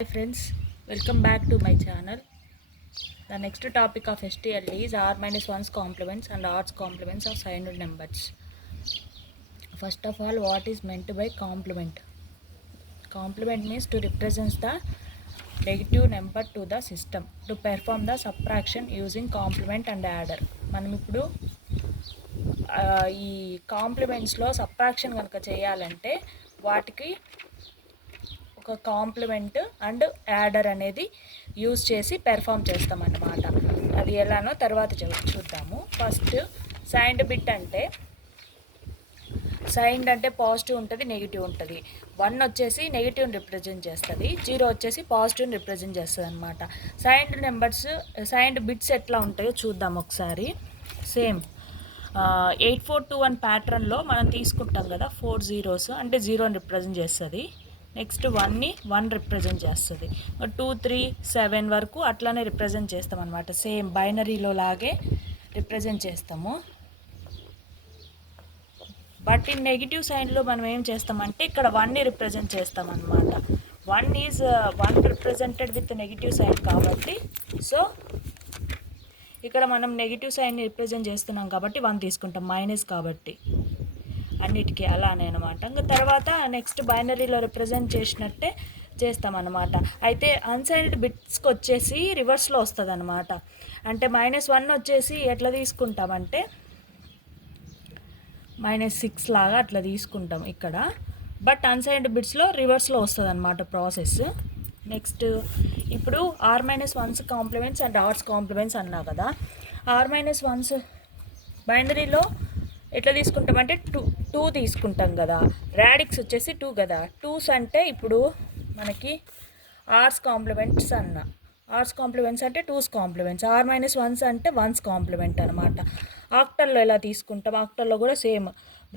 Hi friends, welcome back to my channel. The next topic of STLD is R minus 1's complements and R's complements of signed numbers. First of all, what is meant by complement? Complement means to represent the negative number to the system to perform the subtraction using complement and adder. మనం ఇప్పుడు ఈ కాంప్లిమెంట్స్లో subtraction కనుక చేయాలంటే వాటికి ఒక compliment and ladder అనేది use చేసి perform చేస్తామన్నమాట. అది ఎలానో తర్వాత చూద్దాము. ఫస్ట్ సైన్డ్ బిట్ అంటే సైన్డ్ అంటే పాజిటివ్ ఉంటుంది, నెగిటివ్ ఉంటుంది. 1 వచ్చేసి నెగిటివ్ని రిప్రజెంట్ చేస్తుంది, 0 వచ్చేసి పాజిటివ్ని రిప్రజెంట్ చేస్తుంది అనమాట. సైన్డ్ నెంబర్స్ సైన్డ్ బిట్స్ ఎట్లా ఉంటాయో చూద్దాం ఒకసారి. సేమ్ 8421 ప్యాటర్న్లో మనం తీసుకుంటాం కదా, 4 zeros అంటే 0ని రిప్రజెంట్ చేస్తుంది. నెక్స్ట్ 1ని 1 రిప్రజెంట్ చేస్తుంది. 2 3 7 వరకు అట్లానే రిప్రజెంట్ చేస్తాం అనమాట. సేమ్ బైనరీలో లాగే రిప్రజెంట్ చేస్తాము. బట్ ఈ నెగిటివ్ సైన్లో మనం ఏం చేస్తామంటే ఇక్కడ 1ని రిప్రజెంట్ చేస్తాం అనమాట. 1 రిప్రజెంటెడ్ విత్ నెగిటివ్ సైన్ కాబట్టి, సో ఇక్కడ మనం నెగిటివ్ సైన్ని రిప్రజెంట్ చేస్తున్నాం కాబట్టి 1 తీసుకుంటాం, మైనస్ కాబట్టి అన్నిటికీ అలానే అనమాట. ఇంకా తర్వాత నెక్స్ట్ బైనరీలో రిప్రజెంట్ చేసినట్టే చేస్తామన్నమాట. అయితే అన్సైన్డ్ బిట్స్కి వచ్చేసి రివర్స్లో వస్తుంది అనమాట. అంటే -1 వచ్చేసి ఎట్లా తీసుకుంటామంటే -6 లాగా అట్లా తీసుకుంటాం ఇక్కడ. బట్ అన్సైన్డ్ బిట్స్లో రివర్స్లో వస్తుంది అనమాట ప్రాసెస్. నెక్స్ట్ ఇప్పుడు R-1's compliments and R's compliments అన్నా కదా. R-1's బైనరీలో ఎట్లా తీసుకుంటామంటే 2 తీసుకుంటాం కదా. రాడిక్స్ వచ్చేసి 2 కదా. 2s అంటే ఇప్పుడు మనకి ఆర్స్ కాంప్లిమెంట్స్ ఆర్స్ కాంప్లిమెంట్స్ అంటే 2's కాంప్లిమెంట్స్. R-1's అంటే 1's కాంప్లిమెంట్ అనమాట. ఆక్టల్లో ఎలా తీసుకుంటాం, ఆక్టల్లో కూడా సేమ్.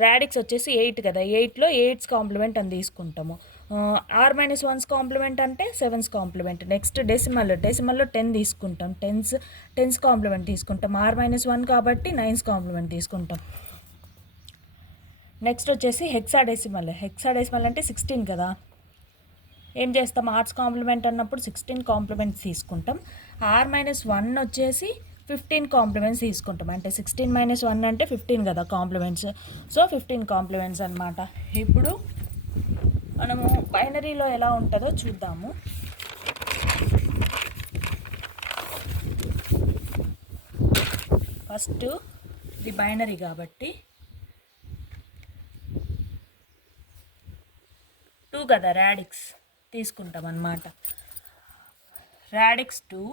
రాడిక్స్ వచ్చేసి 8 కదా, 8లో 8's కాంప్లిమెంట్ అని తీసుకుంటాము. R-1's కాంప్లిమెంట్ అంటే 7's కాంప్లిమెంట్. నెక్స్ట్ డెసిమల్లో 10 తీసుకుంటాం, 10's కాంప్లిమెంట్ తీసుకుంటాం. R-1 కాబట్టి 9's కాంప్లిమెంట్ తీసుకుంటాం. నెక్స్ట్ వచ్చేసి హెక్సాడెసిమల్ అంటే 16 కదా. ఏం చేస్తాం, ఆర్ట్స్ కాంప్లిమెంట్ అన్నప్పుడు 16 కాంప్లిమెంట్స్ తీసుకుంటాం. R-1 వచ్చేసి 15 కాంప్లిమెంట్స్ తీసుకుంటాం. అంటే 16 - 1 అంటే 15 కదా కాంప్లిమెంట్స్. సో 15 కాంప్లిమెంట్స్ అనమాట. ఇప్పుడు మనము బైనరీలో ఎలా ఉంటుందో చూద్దాము. ఫస్ట్ ఇది బైనరీ కాబట్టి 2 కదా, రాడిక్స్ తీసుకుంటాం అన్నమాట. రాడిక్స్ 2,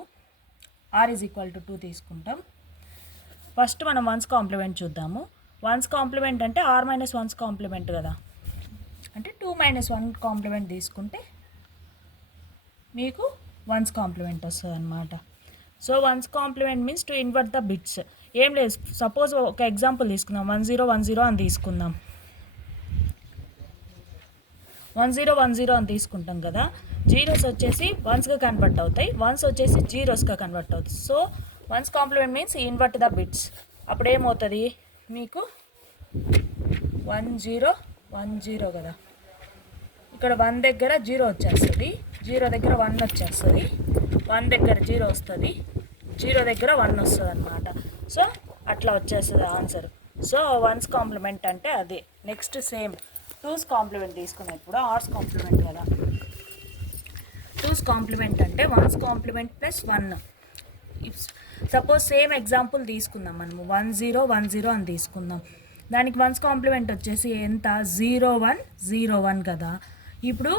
R = 2 తీసుకుంటాం. ఫస్ట్ మనం 1's కాంప్లిమెంట్ చూద్దాము. 1's కాంప్లిమెంట్ అంటే R-1's కాంప్లిమెంట్ కదా. అంటే 2 - 1 కాంప్లిమెంట్ తీసుకుంటే మీకు 1's కాంప్లిమెంట్ వస్తుంది అనమాట. So 1's complement means to invert the bits. ఏం లేదు, సపోజ్ ఒక ఎగ్జాంపుల్ తీసుకుందాం. 1010 అని తీసుకుందాం. 1010 అని తీసుకుంటాం కదా. జీరోస్ వచ్చేసి 1స్గా కన్వర్ట్ అవుతాయి, 1s వచ్చేసి 0స్గా కన్వర్ట్ అవుతాయి. So 1's complement means invert the bits. అప్పుడు ఏమవుతుంది మీకు 1010 కదా. ఇక్కడ 1 దగ్గర 0 వచ్చేస్తుంది, 0 దగ్గర 1 వచ్చేస్తుంది, 1 దగ్గర 0 వస్తుంది, 0 దగ్గర 1 వస్తుంది అనమాట. సో అట్లా వచ్చేస్తుంది ఆన్సర్. సో 1's కాంప్లిమెంట్ అంటే అదే. నెక్స్ట్ సేమ్ 2's కాంప్లిమెంట్ తీసుకున్నప్పుడు ఆర్స్ కాంప్లిమెంట్ కదా. 2's కాంప్లిమెంట్ అంటే 1's complement plus 1. Suppose same example తీసుకుందాం మనము. 1010 అని తీసుకుందాం. దానికి 1's కాంప్లిమెంట్ వచ్చేసి ఎంత, 0101 కదా. ఇప్పుడు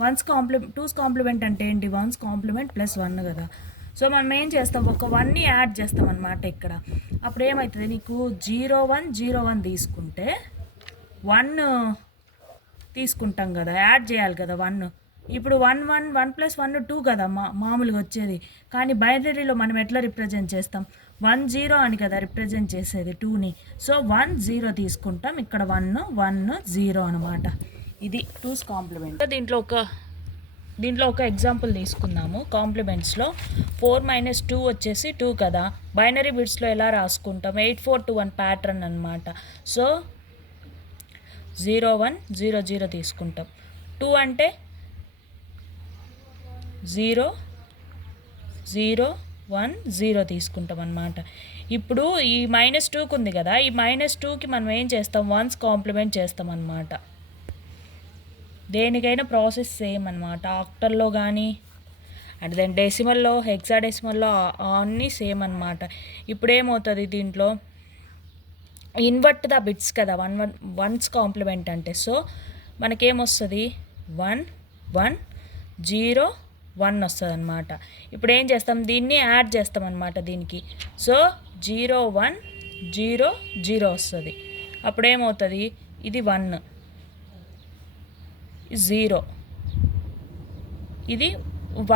2's కాంప్లిమెంట్ అంటే ఏంటి, 1's కాంప్లిమెంట్ ప్లస్ 1 కదా. సో మనం ఏం చేస్తాం, ఒక 1ని యాడ్ చేస్తాం అనమాట ఇక్కడ. అప్పుడు ఏమవుతుంది, నీకు 0101 తీసుకుంటే 1 తీసుకుంటాం కదా, యాడ్ చేయాలి కదా 1. ఇప్పుడు 1 + 1 2 కదా మామూలుగా వచ్చేది. కానీ బైనరీలో మనం ఎట్లా రిప్రజెంట్ చేస్తాం, 10 అని కదా రిప్రజెంట్ చేసేది 2ని. సో 10 తీసుకుంటాం, ఇక్కడ 110 అనమాట. ఇది 2's కాంప్లిమెంట్. దీంట్లో ఒక ఎగ్జాంపుల్ తీసుకుందాము. కాంప్లిమెంట్స్లో 4 - 2 వచ్చేసి 2 కదా. బైనరీ బిట్స్లో ఎలా రాసుకుంటాం, 8421 ప్యాటర్న్ అనమాట. సో 0100 తీసుకుంటాం. 2 అంటే 0 0 1 0 తీసుకుంటాం అన్నమాట. ఇప్పుడు ఈ -2కి ఉంది కదా, ఈ -2కి మనం ఏం చేస్తాం, వన్స్ కాంప్లిమెంట్ చేస్తాం అన్నమాట. దేనికైనా ప్రాసెస్ సేమ్ అన్నమాట. ఆక్టల్లో కానీ అండ్ దెన్ డెసిమల్లో, హెక్సాడెసిమల్లో అన్నీ సేమ్ అన్నమాట. ఇప్పుడు ఏమవుతుంది దీంట్లో, ఇన్వర్ట్ ద బిట్స్ కదా, వన్స్ కాంప్లిమెంట్ అంటే. సో మనకేమొస్తుంది, 1 1 0 1 వస్తుంది అనమాట. ఇప్పుడు ఏం చేస్తాం, దీన్ని యాడ్ చేస్తాం అనమాట దీనికి. సో 0 1 0 0 వస్తుంది. అప్పుడు ఏమవుతుంది, ఇది 1 0, ఇది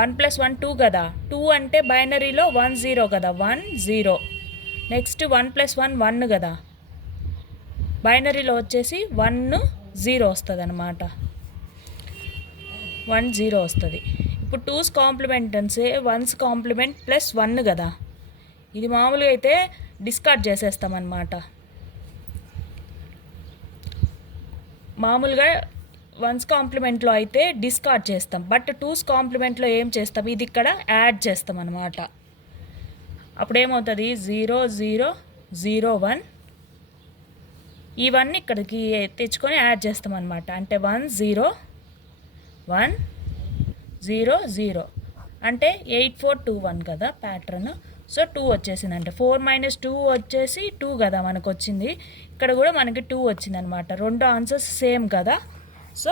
1 + 1 2 కదా, 2 అంటే బైనరీలో 1 0 కదా, 1 0. నెక్స్ట్ 1 + 1 1 కదా, బైనరీలో వచ్చేసి 1 0 వస్తుంది అనమాట. 1 0 వస్తుంది. ఇప్పుడు 2's కాంప్లిమెంట్ అంటే 1's కాంప్లిమెంట్ ప్లస్ 1 కదా, ఇది మామూలుగా అయితే డిస్కార్డ్ చేసేస్తామన్నమాట. మామూలుగా 1's కాంప్లిమెంట్లో అయితే డిస్కార్డ్ చేస్తాం, బట్ 2's కాంప్లిమెంట్లో ఏం చేస్తాం, ఇది ఇక్కడ యాడ్ చేస్తాం అన్నమాట. అప్పుడేమవుతుంది, 0 0 0 1, ఇవన్నీ ఇక్కడికి తెచ్చుకొని యాడ్ చేస్తాం అనమాట. అంటే 1 0 1 0 0 అంటే 8 4 2 1 కదా ప్యాటర్న్. సో 2 వచ్చేసింది. అంటే 4 - 2 వచ్చేసి 2 కదా మనకు వచ్చింది. ఇక్కడ కూడా మనకి 2 వచ్చింది అనమాట. రెండు ఆన్సర్స్ సేమ్ కదా. So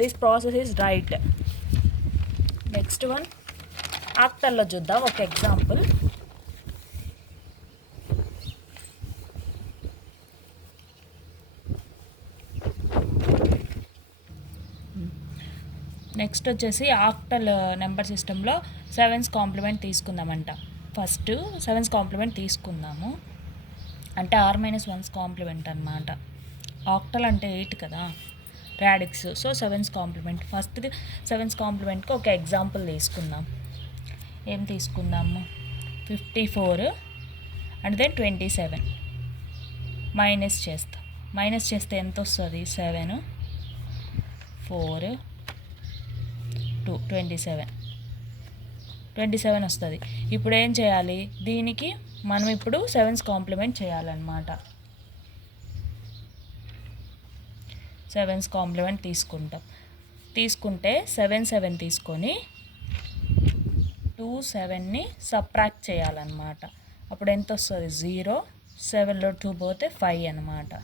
this process is right. Next one ఆక్టల్లో చూద్దాం ఒక ఎగ్జాంపుల్. నెక్స్ట్ వచ్చేసి ఆక్టల్ నెంబర్ సిస్టంలో 7's complement తీసుకుందామంట. First 7's complement తీసుకుందాము. అంటే r - 1's కాంప్లిమెంట్ అనమాట. ఆక్టల్ అంటే 8 కదా, radix. So 7's complement. First 7's కాంప్లిమెంట్కి ఒక ఎగ్జాంపుల్ తీసుకుందాం. ఏం తీసుకుందాము, 54 అండ్ దెన్ 27 మైనస్ చేస్తాం. మైనస్ చేస్తే ఎంత వస్తుంది, 7 4 2 27 వస్తుంది. ఇప్పుడు ఏం చేయాలి, దీనికి మనం ఇప్పుడు 7's కాంప్లిమెంట్ చేయాలన్నమాట. 7's కాంప్లిమెంట్ తీసుకుంటే 7 7 తీసుకొని 2 7ని సబ్ట్రాక్ట్ చేయాలన్నమాట. అప్పుడు ఎంత వస్తుంది, 0, 7లో 2 పోతే 5 అన్నమాట.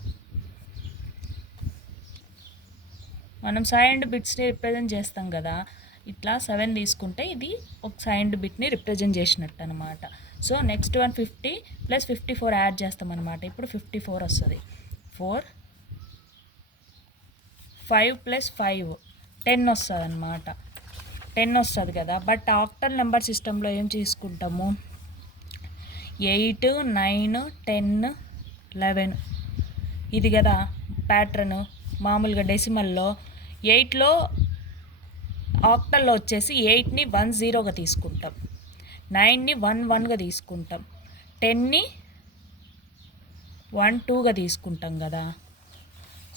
మనం సైన్డ్ బిట్స్ని రిప్రజెంట్ చేస్తాం కదా, ఇట్లా 7 తీసుకుంటే ఇది ఒక సైన్డ్ బిట్ని రిప్రజెంట్ చేసినట్టు అనమాట. సో నెక్స్ట్ వన్ 50 + 54 యాడ్ చేస్తాం అనమాట. ఇప్పుడు 54 వస్తుంది. 4 5 + 5 10 వస్తుంది అనమాట. 10 వస్తుంది కదా. బట్ ఆక్టల్ నెంబర్ సిస్టంలో ఏం తీసుకుంటాము, 8 9 10 11 ఇది కదా ప్యాటర్న్. మామూలుగా డెసిమల్లో 8లో ఆక్టల్లో వచ్చేసి 8ని 1 0గా తీసుకుంటాం, 9ని 1 1గా తీసుకుంటాం, 10ని 1 2గా తీసుకుంటాం కదా.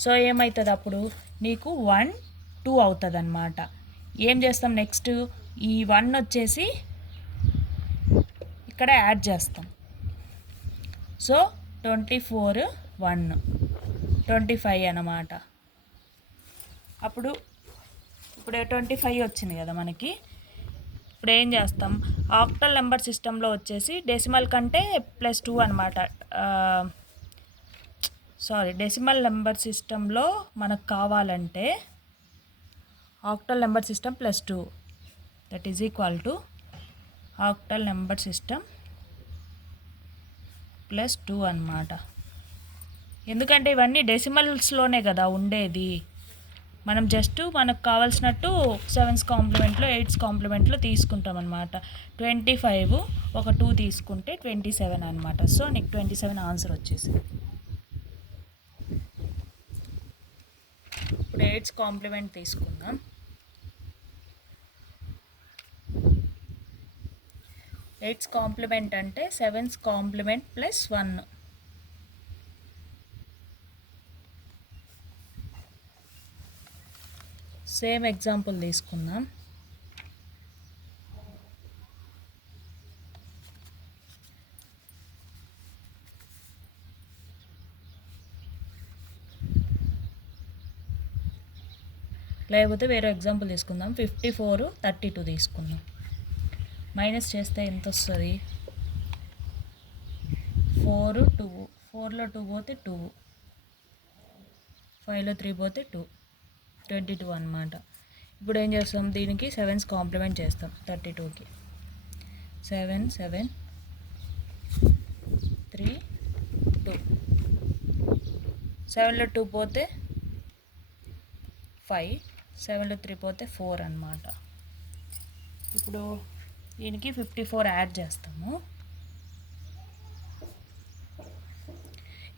సో ఏమవుతుంది, అప్పుడు నీకు 1 2 అవుతుంది అన్నమాట. ఏం చేస్తాం నెక్స్ట్, ఈ 1 వచ్చేసి ఇక్కడ యాడ్ చేస్తాం. సో 24 1 25 అన్నమాట. ఇప్పుడు 25 వచ్చింది కదా మనకి. ఇప్పుడు ఏం చేస్తాం, ఆక్టల్ నెంబర్ సిస్టంలో వచ్చేసి డెసిమల్ కంటే +2 అనమాట. డెసిమల్ నెంబర్ సిస్టంలో మనకు కావాలంటే octal number system +2 that is equal to octal number system +2 అనమాట. ఎందుకంటే ఇవన్నీ డెసిమల్స్లోనే కదా ఉండేది. మనం జస్ట్ మనకు కావాల్సినట్టు 7's కాంప్లిమెంట్లో 8's కాంప్లిమెంట్లో తీసుకుంటాం అనమాట. 25 ఒక 2 తీసుకుంటే 27 అనమాట. సో నీకు 27 ఆన్సర్ వచ్చేసింది. ఇప్పుడు 8's కాంప్లిమెంట్ తీసుకుందాం. 8's కాంప్లిమెంట్ అంటే 7's కాంప్లిమెంట్ +1. సేమ్ ఎగ్జాంపుల్ తీసుకుందాం. లేకపోతే వేరే ఎగ్జాంపుల్ తీసుకుందాం. 54 32 తీసుకుందాం. మైనస్ చేస్తే ఎంత వస్తుంది? 4 2, 4లో 2 పోతే 2, 5లో 3 పోతే 2, 22 అనమాట. ఇప్పుడు ఏం చేస్తాం? దీనికి 7's కాంప్లిమెంట్ చేస్తాం 32కి. 7 7 3 2, 7లో 2 పోతే 5, 7లో 3 పోతే 4 అనమాట. ఇప్పుడు దీనికి 54 యాడ్ చేస్తాము.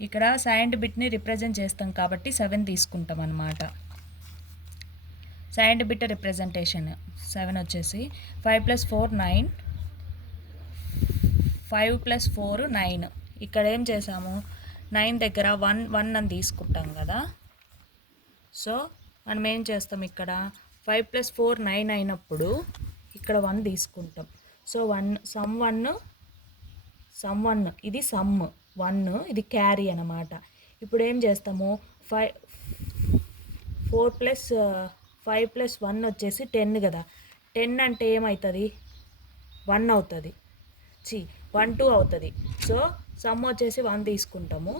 ఇక్కడ సైండ్ బిట్ని రిప్రజెంట్ చేస్తాం కాబట్టి 7 తీసుకుంటాం అనమాట. సైండ్ బిట్ రిప్రజెంటేషన్ 7 వచ్చేసి 5 + 4 9, 5 + 4 9. ఇక్కడ ఏం చేసాము? 9 దగ్గర 1 అని తీసుకుంటాం కదా. సో మనం ఏం చేస్తాం? ఇక్కడ 5 + 4 9 అయినప్పుడు ఇక్కడ 1 తీసుకుంటాం. సో 1 సమ్ 1 ఇది సమ్ 1, ఇది క్యారీ అనమాట. ఇప్పుడు ఏం చేస్తాము? 4 + 5 + 1 వచ్చేసి 10 కదా. 10 అంటే ఏమవుతుంది? 1 అవుతుంది. 1 2 అవుతుంది. సో సమ్ వచ్చేసి 1 తీసుకుంటాము,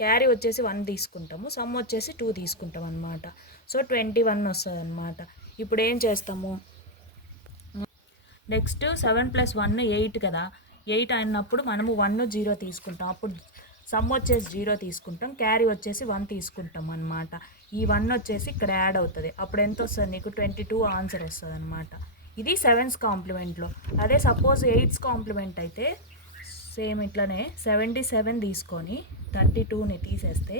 క్యారీ వచ్చేసి 1 తీసుకుంటాము, సమ్ వచ్చేసి 2 తీసుకుంటాం అనమాట. సో 21 వస్తుంది అనమాట. ఇప్పుడు ఏం చేస్తాము? నెక్స్ట్ 7 + 1 8 కదా. 8 అయినప్పుడు మనము 1 0 తీసుకుంటాం. అప్పుడు సమ్ వచ్చేసి 0 తీసుకుంటాం, క్యారీ వచ్చేసి 1 తీసుకుంటాం అనమాట. ఈ 1 వచ్చేసి ఇక్కడ యాడ్ అవుతుంది. అప్పుడు ఎంత వస్తుంది నీకు? 22 ఆన్సర్ వస్తుంది అనమాట. ఇది 7's కాంప్లిమెంట్లో. అదే సపోజ్ 8's కాంప్లిమెంట్ అయితే సేమ్ ఇట్లనే 77 తీసుకొని 32ని తీసేస్తే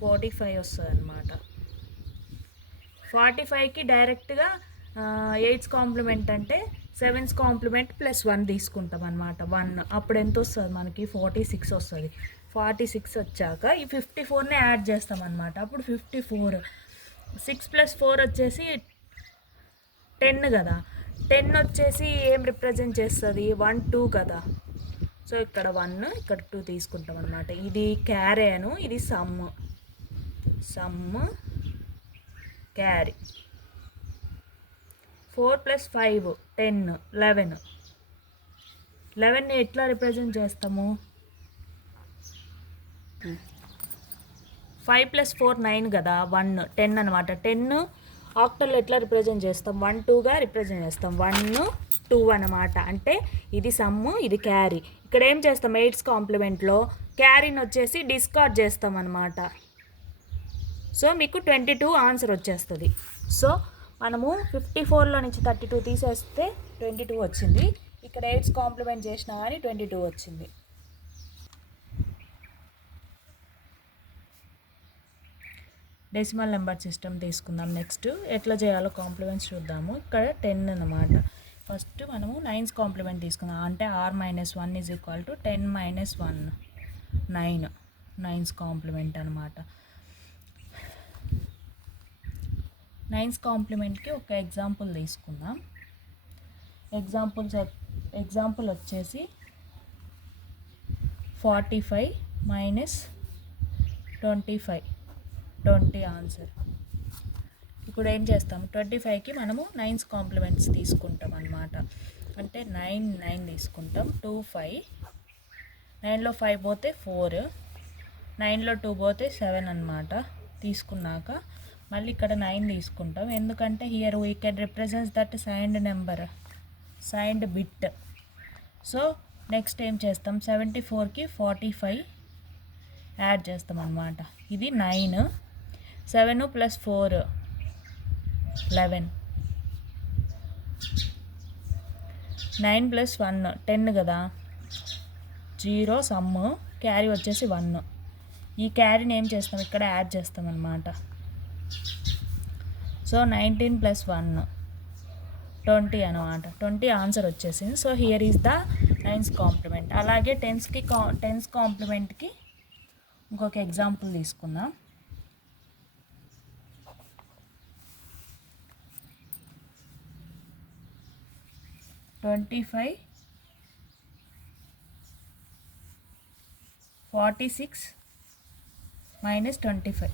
45 వస్తుంది అనమాట. 45కి డైరెక్ట్గా 8's కాంప్లిమెంట్ అంటే 7's కాంప్లిమెంట్ +1 తీసుకుంటాం అనమాట. 1 అప్పుడు ఎంత వస్తుంది మనకి? 46 వస్తుంది. 46 వచ్చాక ఈ 54ని యాడ్ చేస్తాం అనమాట. అప్పుడు 54. 6 + 4 వచ్చేసి 10 కదా. 10 వచ్చేసి ఏం రిప్రజెంట్ చేస్తుంది? 1 2 కదా. సో ఇక్కడ 1 ఇక్కడ 2 తీసుకుంటాం అనమాట. ఇది క్యారేను, ఇది సమ్ క్యారీ. 4 + 5 10 11. 11ని ఎట్లా రిప్రజెంట్ చేస్తాము? 5 + 4 9 కదా. 1 10 అనమాట. 10 ఆక్టల్లో ఎట్లా రిప్రజెంట్ చేస్తాం? 1 2గా రిప్రజెంట్ చేస్తాం. 1 2 అనమాట. అంటే ఇది సమ్, ఇది క్యారీ. ఇక్కడ ఏం చేస్తాం? 8's కాంప్లిమెంట్లో క్యారీని వచ్చేసి డిస్కార్డ్ చేస్తాం అనమాట. సో మీకు 22 ఆన్సర్ వచ్చేస్తుంది. సో మనము 54లో నుంచి 32 తీసేస్తే 22 వచ్చింది. ఇక్కడ 8's కాంప్లిమెంట్ చేసినా కానీ 22 వచ్చింది. డెసిమల్ నెంబర్ సిస్టమ్ తీసుకుందాం. నెక్స్ట్ ఎట్లా చేయాలో కాంప్లిమెంట్స్ చూద్దాము. ఇక్కడ 10 అనమాట. ఫస్ట్ మనము 9's కాంప్లిమెంట్ తీసుకుందాం. అంటే r - 1 = 10 - 1 9. 9's కాంప్లిమెంట్ అనమాట. 9's కాంప్లిమెంట్కి ఒక ఎగ్జాంపుల్ తీసుకుందాం. ఎగ్జాంపుల్ వచ్చేసి 45 - 25 20 ఆన్సర్. ఇప్పుడు ఏం చేస్తాం? 25కి మనము 9's కాంప్లిమెంట్స్ తీసుకుంటాం అనమాట. అంటే 9 తీసుకుంటాం. 2 5, 9లో 5 పోతే 4, 9లో 2 పోతే 7 అనమాట. తీసుకున్నాక మళ్ళీ ఇక్కడ 9 తీసుకుంటాం. ఎందుకంటే here we can represent that signed bit. So next ఏం చేస్తాం? 74కి 45 యాడ్ చేస్తాం అనమాట. ఇది 9, 7 + 4 11, 9 + 1 10 కదా. 0 సమ్, క్యారీ వచ్చేసి 1. ఈ క్యారీని ఏం చేస్తాం? ఇక్కడ యాడ్ చేస్తాం అనమాట. సో 19 + 1 20 అనమాట. 20 ఆన్సర్ వచ్చేసింది. So here is the 9's complement. అలాగే 10's కాంప్లిమెంట్కి ఇంకొక ఎగ్జాంపుల్ తీసుకుందాం. 25 46 - 25.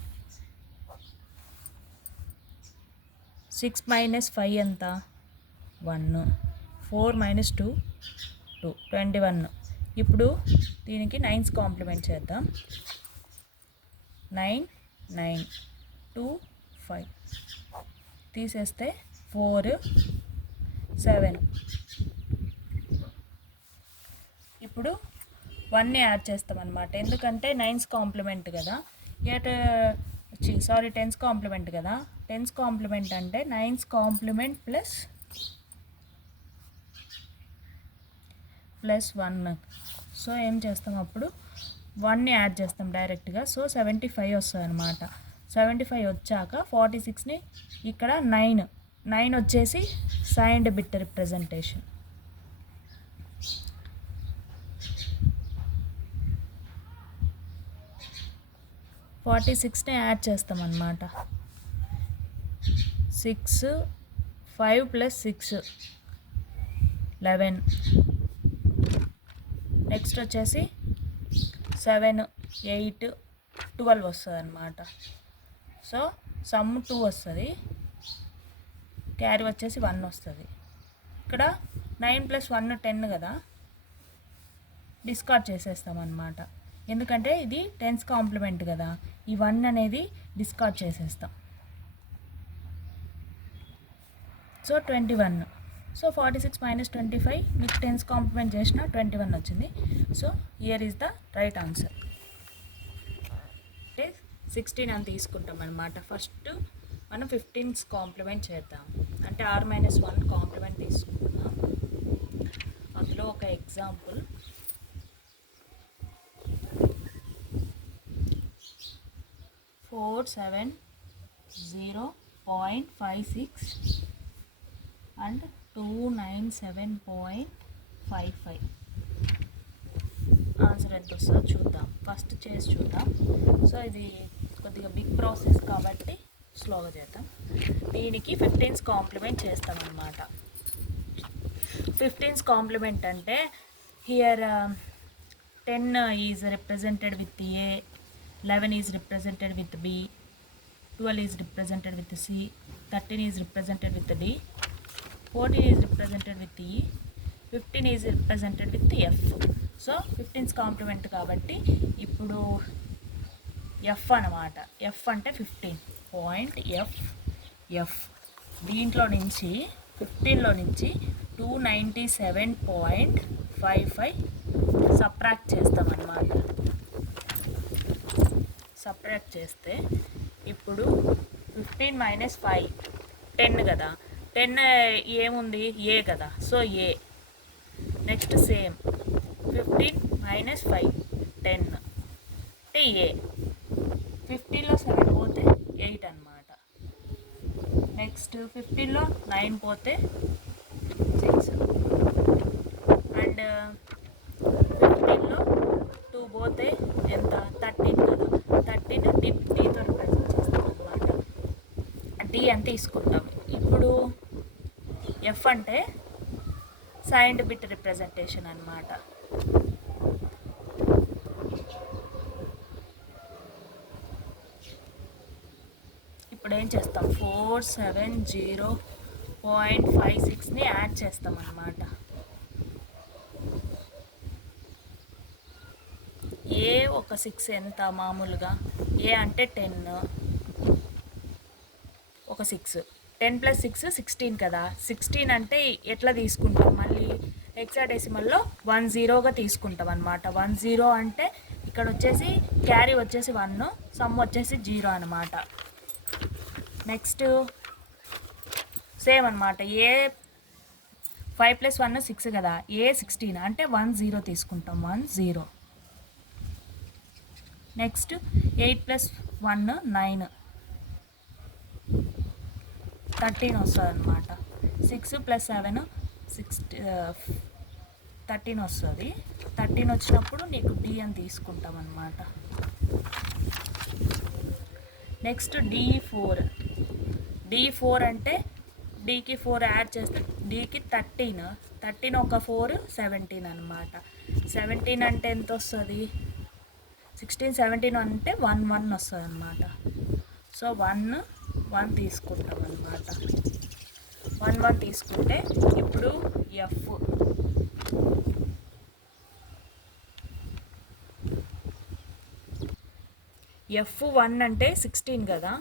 6 మైనస్ 5 ఎంత? 1. 4 మైనస్ 2 2 21. ఇప్పుడు దీనికి 9's కాంప్లిమెంట్ చేద్దాం. 9 9 2 5 తీసేస్తే 4 7. ఇప్పుడు 1ని యాడ్ చేస్తాం అనమాట, ఎందుకంటే 9's కాంప్లిమెంట్ కదా, 10's కాంప్లిమెంట్ కదా. 10's కాంప్లిమెంట్ అంటే 9's కాంప్లిమెంట్ ప్లస్ 1. సో ఏం చేస్తాం అప్పుడు 1ని యాడ్ చేస్తాం డైరెక్ట్గా. సో 75 వస్తుంది అనమాట. 75 వచ్చాక 46ని ఇక్కడ 9 వచ్చేసి సైన్డ్ బిట్ రిప్రజెంటేషన్. 46ని యాడ్ చేస్తాం అన్నమాట. 6 5 + 6 11. నెక్స్ట్ వచ్చేసి 7 8 12 వస్తుంది అన్నమాట. సో సమ్ 2 వస్తుంది, క్యారీ వచ్చేసి 1 వస్తుంది. ఇక్కడ 9 + 1 10 కదా, డిస్కార్డ్ చేసేస్తాం అన్నమాట, ఎందుకంటే ఇది 10's కాంప్లిమెంట్ కదా. ఈ 1 అనేది డిస్కార్డ్ చేసేస్తాం. సో 21. సో 46 మైనస్ 25 మీకు 10's కాంప్లిమెంట్ చేసిన 21 వచ్చింది. So here is the right answer. అంటే 16 అని తీసుకుంటాం అనమాట. ఫస్ట్ మనం 15's కాంప్లిమెంట్ చేద్దాం, అంటే r-1 కాంప్లిమెంట్ తీసుకుంటున్నాం. అందులో ఒక ఎగ్జాంపుల్, 470.56 అండ్ 297.55. ఆన్సర్ ఎంత వస్తుందో చూద్దాం, ఫస్ట్ చేసి చూద్దాం. సో ఇది కొద్దిగా బిగ్ ప్రాసెస్ కాబట్టి స్లోగా చేద్దాం. దీనికి 15's కాంప్లిమెంట్ చేస్తామన్నమాట. 15's కాంప్లిమెంట్ అంటే here 10 is represented with A, 11 is represented with B, 12 is represented with C, 13 is represented with D, 14 is represented with E, 15 is represented with F. So 15's complement కాబట్టి ఇప్పుడు F అన్నమాట. F అంటే 15 point F. దీంట్లో నుంచి 15లో నుంచి 297.55 subtract చేస్తామన్నమాట. Subtract చేస్తే ఇప్పుడు 15 మైనస్ 5 10 కదా, 10 ఏముంది ఏ కదా, సో ఏ. నెక్స్ట్ సేమ్ 15 మైనస్ 5 10 అంటే ఏ. 15లో 7 పోతే 8 అన్నమాట. నెక్స్ట్ 15లో 9 పోతే 6 అండ్ 15లో 2 పోతే ఎంత 13 కదా, 13 డీతో రిప్రజెంట్ చేస్తాం అన్నమాట. డి అని తీసుకుంటాం. ఇప్పుడు ఎఫ్ అంటే సైన్డ్ బిట్ రిప్రజెంటేషన్ అన్నమాట. ఇప్పుడు ఏం చేస్తాం, 470.56ని యాడ్ చేస్తాం అన్నమాట. ఏ ఒక 6 ఎంత మామూలుగా, ఏ అంటే 10, ఒక 6, 10 + 6 16 కదా. 16 అంటే ఎట్లా తీసుకుంటాం, మళ్ళీ హెక్సాడెసిమల్లో 10గా తీసుకుంటాం అన్నమాట. 10 అంటే ఇక్కడ వచ్చేసి క్యారీ వచ్చేసి 1, సమ్ వచ్చేసి 0 అనమాట. నెక్స్ట్ సేమ్ అనమాట, ఏ 5 + 1 6 కదా, ఏ 16 అంటే 10 తీసుకుంటాం, 10. నెక్స్ట్ 8 + 1 9 13 వస్తుంది అనమాట. 6 + 7 13 వస్తుంది. 13 వచ్చినప్పుడు నీకు డి అని తీసుకుంటాం అన్నమాట. నెక్స్ట్ D4 అంటే డీకి 4 యాడ్ చేస్తే డీకి 13 ఒక 4 17 అనమాట. 17 అంటే ఎంత వస్తుంది, 16 17 అంటే 1 1 వస్తుంది అనమాట. సో 1 1 తీసుకుంటాం అన్నమాట. 1 1 తీసుకుంటే ఇప్పుడు F1 అంటే 16 కదా,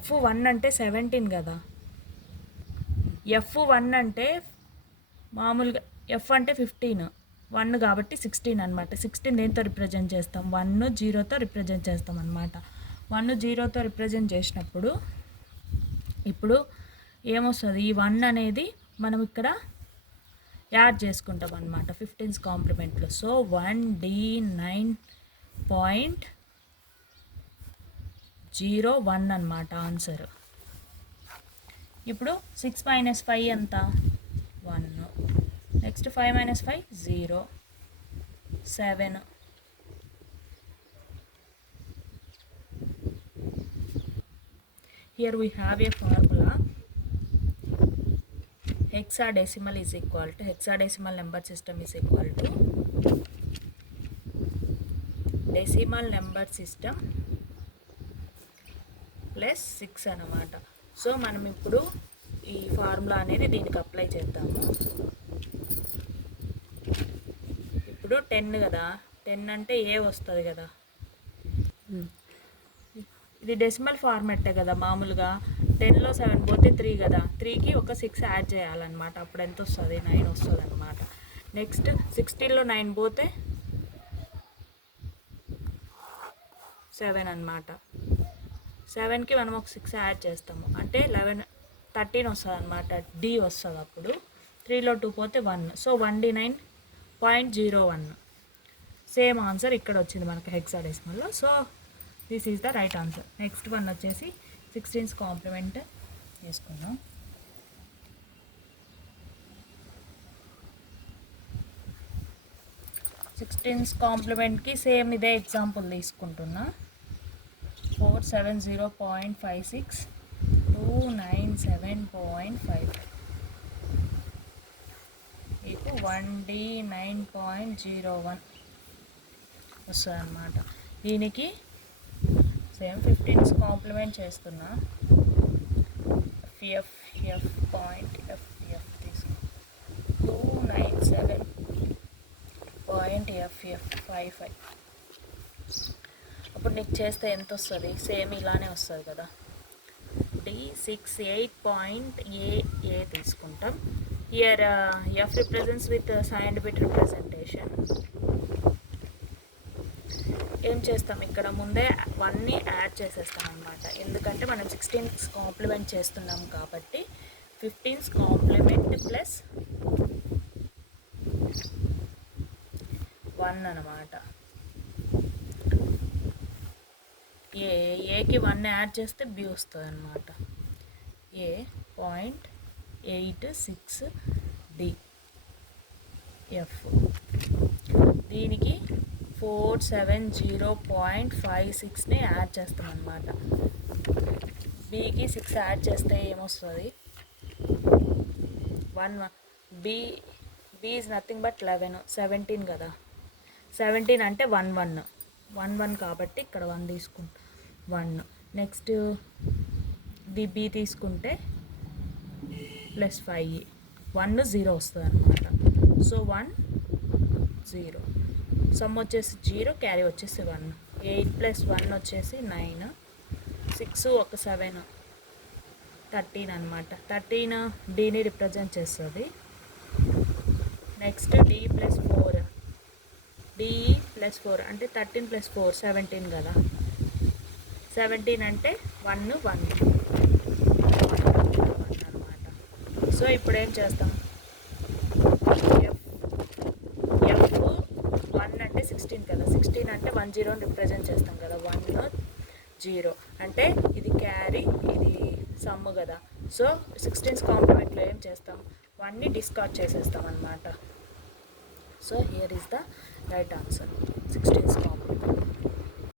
F1 అంటే 17 కదా, F1 అంటే మామూలుగా F అంటే 15, 1 కాబట్టి 16 అనమాట. 16 దేంతో రిప్రజెంట్ చేస్తాం? 1 0తో రిప్రజెంట్ చేస్తాం అనమాట. 1 0తో రిప్రజెంట్ చేసినప్పుడు ఇప్పుడు ఏమొస్తుంది? ఈ 1 అనేది మనం ఇక్కడ యాడ్ చేసుకుంటాం అనమాట 15's కాంప్లిమెంట్లో. సో 1D9.01 అనమాట ఆన్సర్. ఇప్పుడు 6 - 5 ఎంత? 1. Next 5 - 5 0, 7. Here we have a formula. Hexadecimal is equal to, hexadecimal number system is equal to decimal number system plus 6 అన్నమాట. సో మనం ఇప్పుడు ఈ ఫార్ములా అనేది దీనికి అప్లై చేద్దాము. ఇప్పుడు 10 కదా, 10 అంటే ఏ వస్తుంది కదా, ఇది డెసిమల్ ఫార్మాటే కదా. మామూలుగా 10లో 7 పోతే 3 కదా, 3కి ఒక 6 యాడ్ చేయాలన్నమాట. అప్పుడు ఎంత వస్తుంది? 9 వస్తుంది అనమాట. నెక్స్ట్ 16లో 9 పోతే 7 అనమాట. 7కి మనం ఒక 6 యాడ్ చేస్తాము అంటే 13 వస్తుంది అనమాట. డి వస్తుంది అప్పుడు. 3లో 2 పోతే 1. సో 1D9.01 సేమ్ ఆన్సర్ ఇక్కడ వచ్చింది మనకి హెక్సాడెసిమల్లో. So this is the right answer. Next one వచ్చేసి 16's కాంప్లిమెంట్ చేసుకుందాం. 16's కాంప్లిమెంట్కి సేమ్ ఇదే ఎగ్జాంపుల్ తీసుకుంటున్నా. 470.56 297.5 మీకు 1D9.01 వస్తుంది అన్నమాట. దీనికి సేమ్ 15's కాంప్లిమెంట్ చేస్తున్నా. FF తీసుకో 297.55. అప్పుడు నీకు చేస్తే ఎంత వస్తుంది? సేమ్ ఇలానే వస్తుంది కదా. D68.AA తీసుకుంటాం. Here F represents with sign bit representation. ఏం చేస్తాం? ఇక్కడ ముందే 1ని యాడ్ చేసేస్తాం అనమాట. ఎందుకంటే మనం 16's కాంప్లిమెంట్ చేస్తున్నాం కాబట్టి 15's కాంప్లిమెంట్ ప్లస్ 1 అనమాట. ఏకి 1 యాడ్ చేస్తే బి వస్తుంది అనమాట. A.86D F. దీనికి 470.56ని యాడ్ చేస్తాం అనమాట. బికి 6 యాడ్ చేస్తే ఏమొస్తుంది? 1 బి ఈజ్ నథింగ్ బట్ 11, 17 కదా. 17 అంటే 1 కాబట్టి ఇక్కడ 1 తీసుకుంటాం. 1 నెక్స్ట్ బి తీసుకుంటే ప్లస్ 5, 1 0 వస్తుంది అనమాట. సో 1 0, సమ్ వచ్చేసి 0, క్యారీ వచ్చేసి 1. 8 + 1 వచ్చేసి 9, 6 ఒక 7 13 అనమాట. 13 డీని రిప్రజెంట్ చేస్తుంది. నెక్స్ట్ D + 4, D + 4 అంటే 13 + 4 17 కదా. 17 అంటే 1 1 అనమాట. సో ఇప్పుడు ఏం చేస్తాం? F1 అంటే 16 కదా, 16 అంటే 1 0 రిప్రజెంట్ చేస్తాం కదా. 1 0 అంటే ఇది క్యారీ, ఇది సమ్ కదా. సో 16's కాంప్లిమెంట్లో ఏం చేస్తాం? 1ని డిస్కార్డ్ చేసేస్తాం అనమాట. So here is the right answer 16's complement.